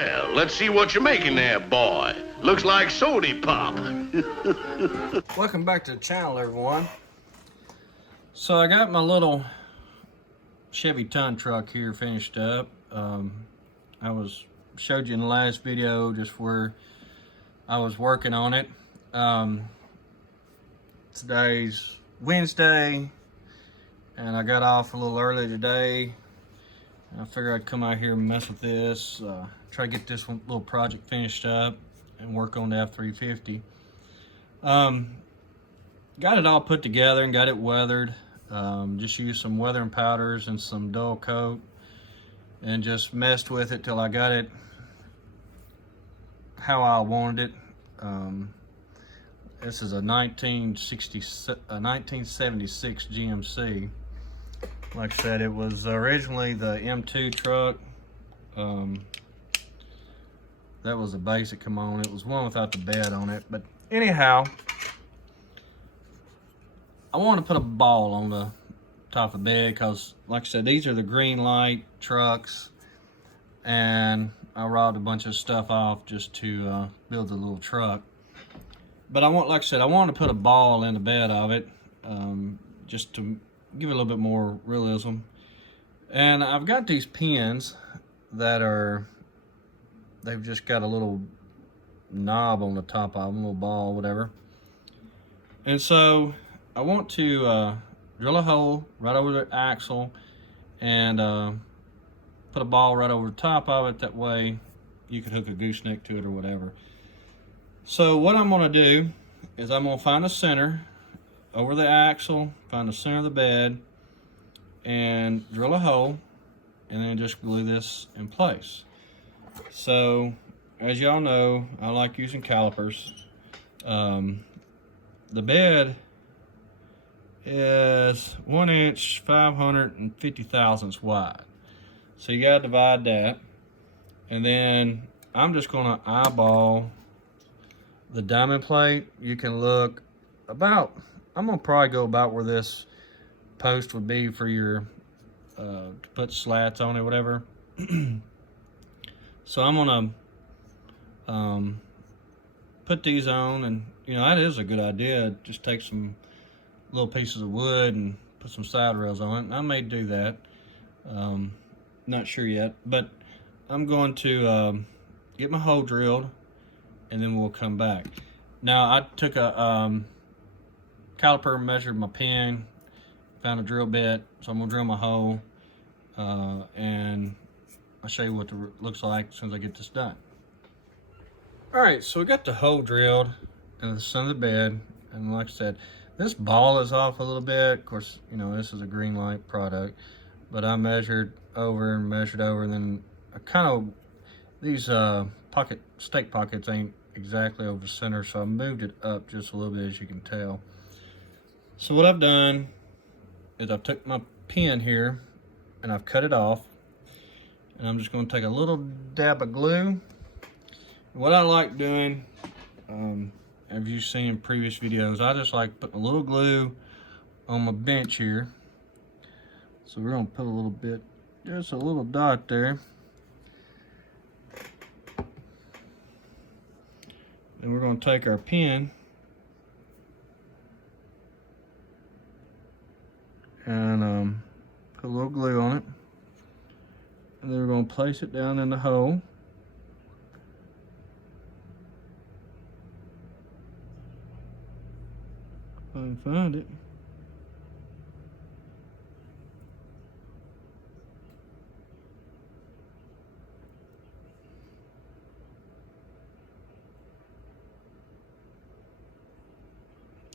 Well, let's see what you're making there, boy. Looks like sody pop. Welcome back to the channel, everyone. So I got my little Chevy ton truck here finished up. Showed you in the last video just where I was working on it. Today's Wednesday, and I got off a little early today. I figured I'd come out here and mess with this, try to get this one little project finished up and work on the F-350. Got it all put together and got it weathered. Just used some weathering powders and some dull coat and just messed with it till I got it how I wanted it. This is a 1976 GMC. Like I said, it was originally the M2 truck. That was a basic come on. It was one without the bed on it. But anyhow, I want to put a ball on the top of the bed because, like I said, these are the green light trucks, and I robbed a bunch of stuff off just to build the little truck. But like I said, I want to put a ball in the bed of it, just to give it a little bit more realism. And I've got these pins that they've just got a little knob on the top of them, a little ball, whatever. And so I want to drill a hole right over the axle and put a ball right over the top of it. That way you could hook a gooseneck to it or whatever. So what I'm going to do is I'm going to find the center over the axle, find the center of the bed, and drill a hole, and then just glue this in place. So, as y'all know, I like using calipers. The bed is 1 inch, 550 thousandths wide. So you gotta divide that, and then I'm just gonna eyeball the diamond plate. You can look about, I'm gonna probably go about where this post would be for your to put slats on it, whatever. So I'm gonna put these on, and you know, that is a good idea. Just take some little pieces of wood and put some side rails on it, and I may do that. Not sure yet, but I'm going to get my hole drilled, and then we'll come back. Now I took a caliper, measured my pin, found a drill bit, so I'm gonna drill my hole, and I'll show you what it looks like as soon as I get this done. All right, so we got the hole drilled in the center of the bed, and like I said, this ball is off a little bit. Of course, you know, this is a green light product, but I measured over, and then I kind of, these stake pockets ain't exactly over the center, so I moved it up just a little bit, as you can tell. So what I've done is I've took my pin here and I've cut it off, and I'm just going to take a little dab of glue. What I like doing, as you've seen in previous videos, I just like putting a little glue on my bench here. So we're going to put a little bit, just a little dot there. Then we're going to take our pin and put a little glue on it, and then we're going to place it down in the hole. If I can find it.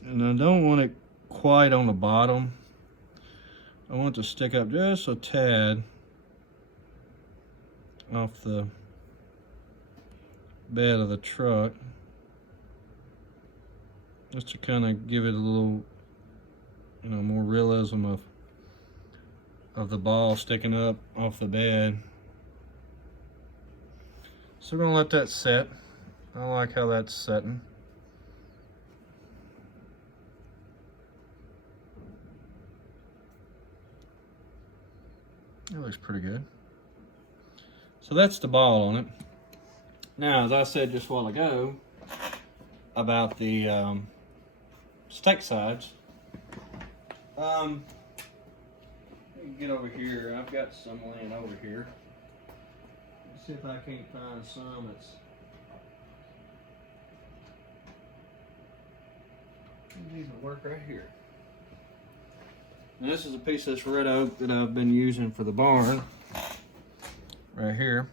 And I don't want it quite on the bottom. I want it to stick up just a tad off the bed of the truck, just to kind of give it a little, you know, more realism of the ball sticking up off the bed. So we're gonna let that set. I like how that's setting. It looks pretty good. So that's the ball on it. Now, as I said just a while ago about the stake sides, let me get over here. I've got some laying over here. Let's see if I can't find some that's. These will work right here. Now, this is a piece of this red oak that I've been using for the barn, right here.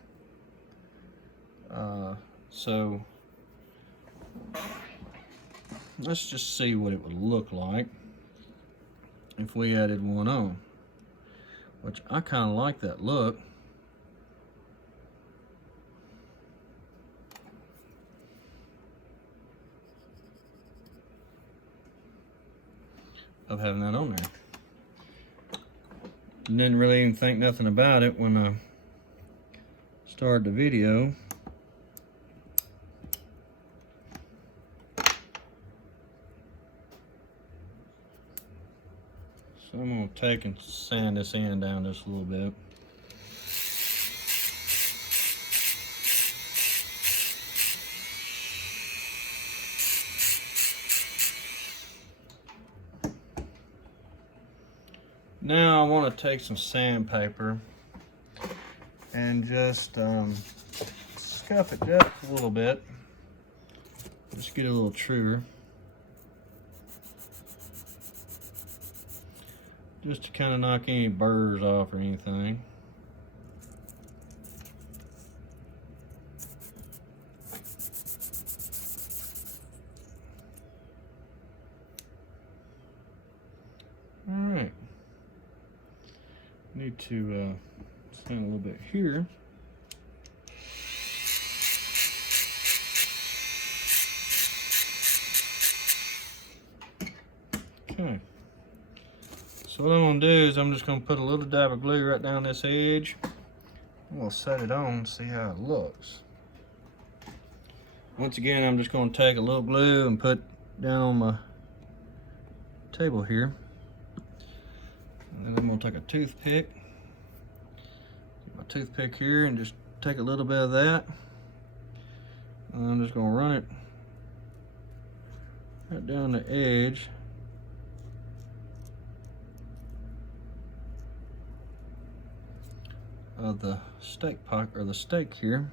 So let's just see what it would look like if we added one on, which I kind of like that look. Of having that on there. Didn't really even think nothing about it when I started the video. So I'm going to take and sand this end down just a little bit. Now I want to take some sandpaper and just scuff it just a little bit. Just get it a little truer. Just to kind of knock any burrs off or anything. Alright. Need to sand a little bit here. Okay. So what I'm going to do is I'm just going to put a little dab of glue right down this edge. We'll set it on and see how it looks. Once again, I'm just going to take a little glue and put down on my table here. And then I'm going to take a toothpick. Get my toothpick here and just take a little bit of that. And I'm just going to run it right down the edge. Of the steak pot or the steak here.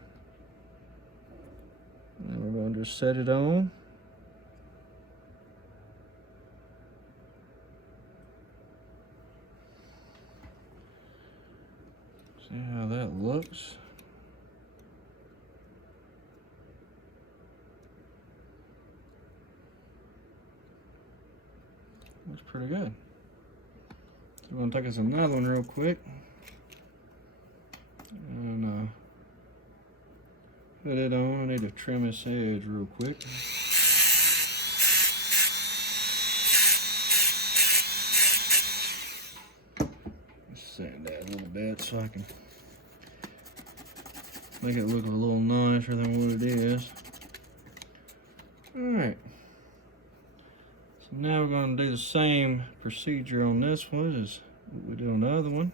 And we're going to just set it on. See how that looks. Looks pretty good. So we're going to take us another one real quick. And put it on. I need to trim this edge real quick. Just sand that a little bit so I can make it look a little nicer than what it is. Alright. So now we're going to do the same procedure on this one as what we did on the other one.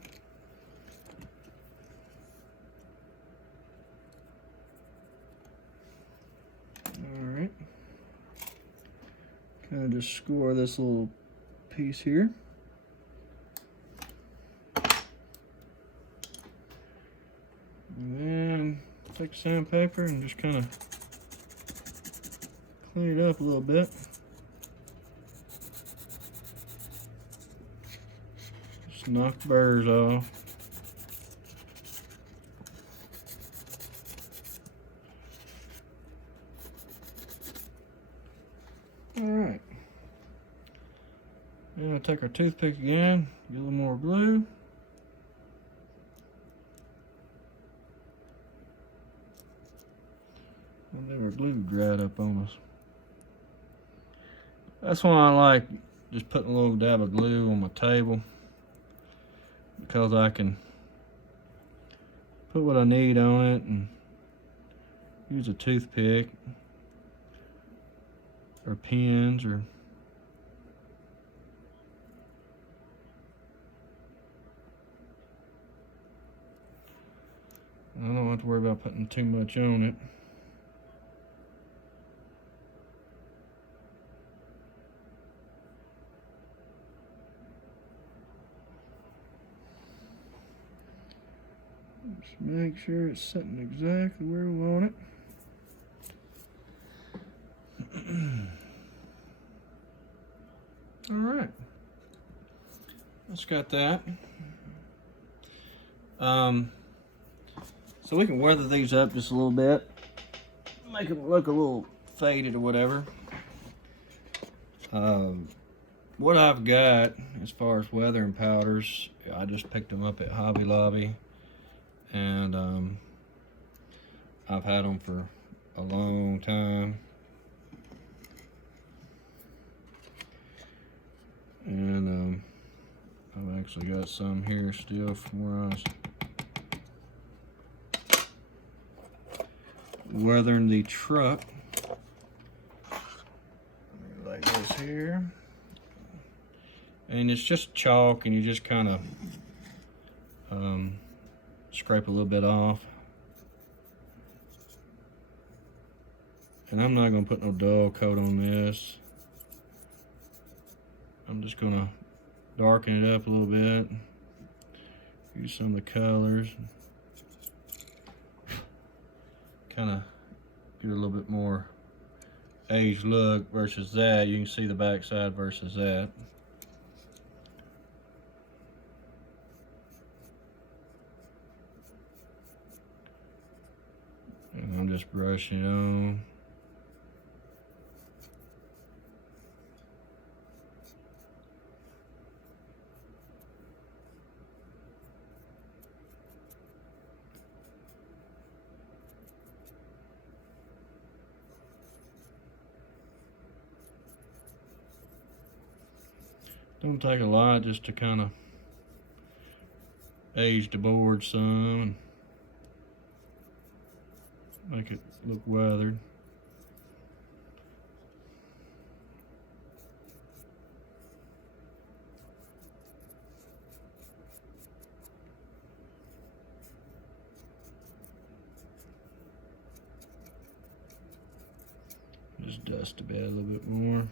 Alright. Kind of just score this little piece here. And then take sandpaper and just kind of clean it up a little bit. Just knock the burrs off. Alright. Then I'll take our toothpick again, get a little more glue. And then our glue dried up on us. That's why I like just putting a little dab of glue on my table, because I can put what I need on it and use a toothpick or pins or I don't have to worry about putting too much on it. Make sure it's sitting exactly where we want it. All right, that's got that. So we can weather these up just a little bit, make them look a little faded or whatever. What I've got as far as weathering powders, I just picked them up at Hobby Lobby, and I've had them for a long time. And I've actually got some here still from where I was weathering the truck. Like this here. And it's just chalk, and you just kind of scrape a little bit off. And I'm not going to put no dull coat on this. I'm just going to darken it up a little bit. Use some of the colors. Kind of get a little bit more aged look versus that. You can see the back side versus that. And I'm just brushing it on. Don't take a lot, just to kind of age the board some and make it look weathered. Just dust a bit, a little bit more.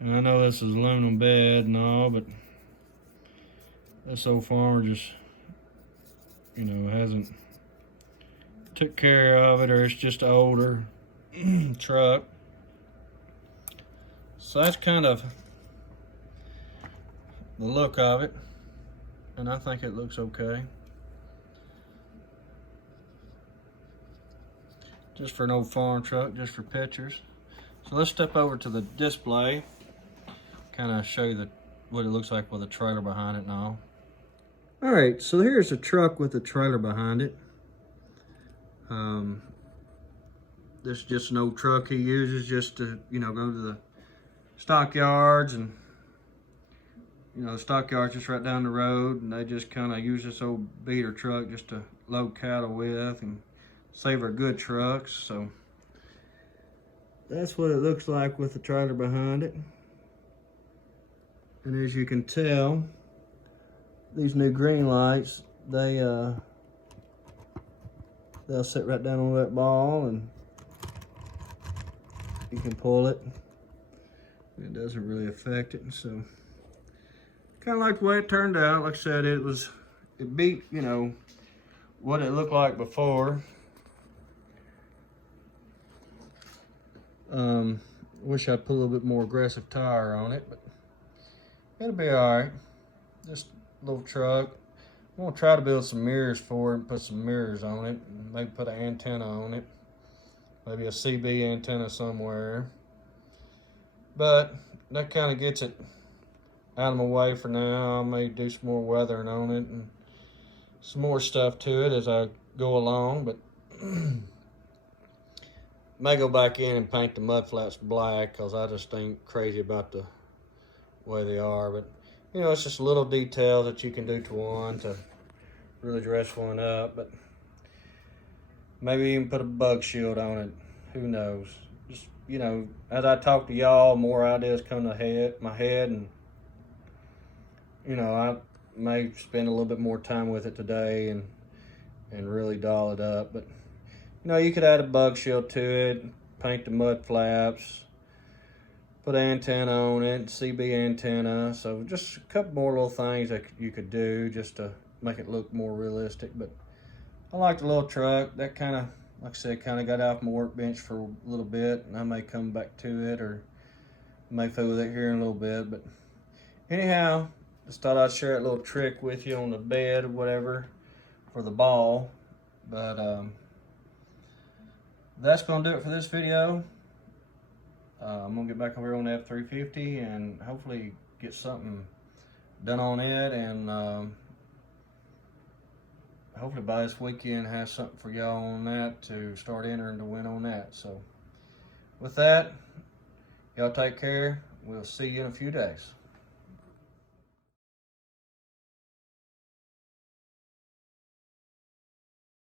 And I know this is aluminum bed and all, but this old farmer just, you know, hasn't took care of it, or it's just an older truck. So that's kind of the look of it, and I think it looks okay. Just for an old farm truck, just for pictures. So let's step over to the display, kind of show you what it looks like with a trailer behind it and all. All right, so here's a truck with a trailer behind it. This is just an old truck he uses just to, you know, go to the stockyards, and you know, the stockyards just right down the road, and they just kind of use this old beater truck just to load cattle with and save our good trucks. So that's what it looks like with the trailer behind it. And as you can tell, these new green lights, they'll sit right down on that ball, and you can pull it. It doesn't really affect it. So kind of like the way it turned out. Like I said, it beat, you know, what it looked like before. Wish I'd put a little bit more aggressive tire on it, but it'll be all right. Just a little truck. I'm gonna try to build some mirrors for it and put some mirrors on it, and maybe put an antenna on it, maybe a CB antenna somewhere. But that kind of gets it out of my way for now. I may do some more weathering on it and some more stuff to it as I go along, but may go back in and paint the mud flaps black, because I just ain't crazy about the way they are. But you know, it's just little details that you can do to one to really dress one up. But maybe even put a bug shield on it. Who knows? Just, you know, as I talk to y'all, more ideas come to my head, and you know, I may spend a little bit more time with it today and really doll it up. But you know, you could add a bug shield to it, paint the mud flaps, put an antenna on it, CB antenna. So just a couple more little things that you could do just to make it look more realistic. But I like the little truck. That kind of, like I said, kind of got off my workbench for a little bit, and I may come back to it, or may fool with it here in a little bit. But anyhow, just thought I'd share a little trick with you on the bed or whatever for the ball. But that's gonna do it for this video. I'm gonna get back over here on the F350 and hopefully get something done on it, and hopefully by this weekend have something for y'all on that to start entering to win on that. So with that, y'all take care. We'll see you in a few days.